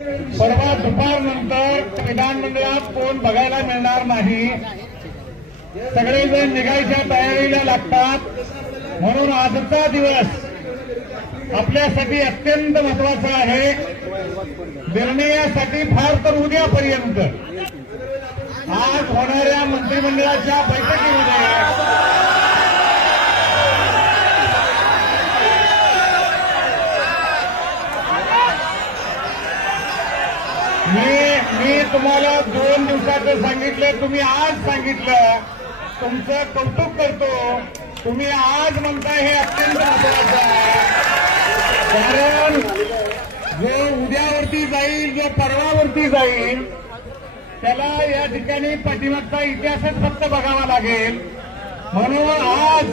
परवा दुपारनंतर विधानमंडळात कोण बघायला मिळणार नाही. सगळेजण निघायच्या तयारीला लागतात. म्हणून आजचा दिवस आपल्यासाठी अत्यंत महत्वाचा आहे. निर्णयासाठी फार तर उद्यापर्यंत आज होणाऱ्या मंत्रिमंडळाच्या बैठकीमध्ये मी तुम्हाला 2 दिवसाचं सांगितलं, तुम्ही आज सांगितलं. तुमचं कौतुक करतो. तुम्ही आज म्हणताय हे अत्यंत महत्वाचं आहे. कारण जो उद्यावरती जाईल, जो परवावरती जाईल, त्याला या ठिकाणी पाठीमागचा इतिहासच फक्त बघावा लागेल. म्हणून आज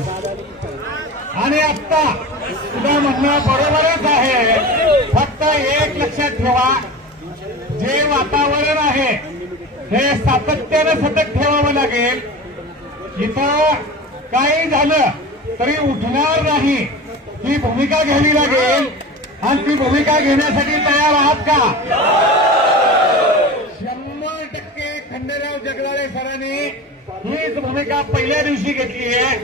आणि आत्ता तुझं म्हणणं बरोबरच आहे. फक्त एक लक्षात ठेवा, जे वातावरण आहे हे सातत्यानं सतत ठेवावं लागेल. इथं काही झालं तरी उठणार नाही ही भूमिका घ्यावी लागेल. आणि ती भूमिका घेण्यासाठी तयार आहात का? 100% खंडेराव जगदाळे सरांनी हीच भूमिका पहिल्या दिवशी घेतली आहे.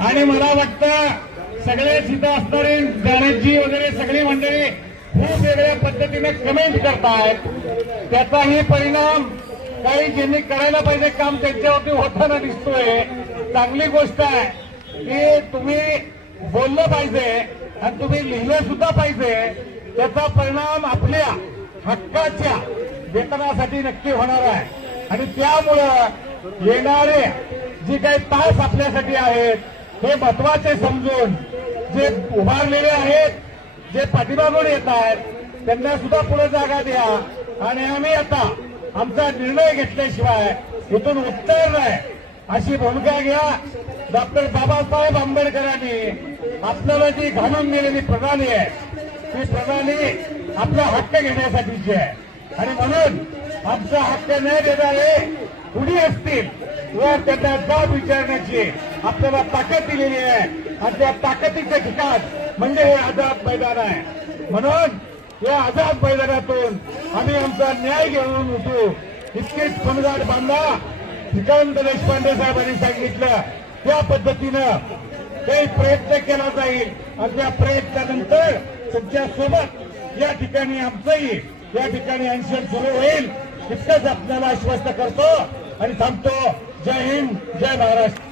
आणि मला वाटतं सगळेच इथं असणारे गणेशजी वगैरे सगळी मंडळी खूप वेगळ्या पद्धतीने कमेंट करतायत. त्याचाही परिणाम काही ज्यांनी करायला पाहिजे काम त्यांच्यावरती होताना दिसतोय. चांगली गोष्ट आहे की तुम्ही बोललं पाहिजे आणि तुम्ही लिहिलं सुद्धा पाहिजे. त्याचा परिणाम आपल्या हक्काच्या वेतनासाठी नक्की होणार आहे. आणि त्यामुळं येणारे जे काही तास आपल्यासाठी आहेत हे महत्वाचे समजून जे उभारलेले आहेत, जे पाठीमागून येत आहेत, त्यांना सुद्धा पुढे जागा द्या. आणि आम्ही आता आमचा निर्णय घेतल्याशिवाय इथून उत्तर नाही अशी भूमिका घ्या. डॉक्टर बाबासाहेब आंबेडकरांनी आपल्याला जी घालून दिलेली प्रणाली आहे ती प्रणाली आपला हक्क घेण्यासाठीची आहे. आणि म्हणून आमचा हक्क न देणारे कुणी असतील व त्यांना जाब विचारण्याची आपल्याला ताकद दिलेली आहे. आणि त्या ताकदीचं ठिकाण म्हणजे हे आझाद मैदान आहे. म्हणून या आझाद मैदानातून आम्ही आमचा न्याय घेऊन उठू. इतकीच फणगाड बांधा. श्रीकांत देशपांडे साहेबांनी सांगितलं त्या पद्धतीनं काही प्रयत्न केला जाईल. आणि त्या प्रयत्नानंतर तुमच्या सोबत या ठिकाणी आमचंही या ठिकाणी अन्वेषण सुरू होईल. इतकंच आपल्याला आश्वस्त करतो आणि थांबतो. जय हिंद, जय महाराष्ट्र.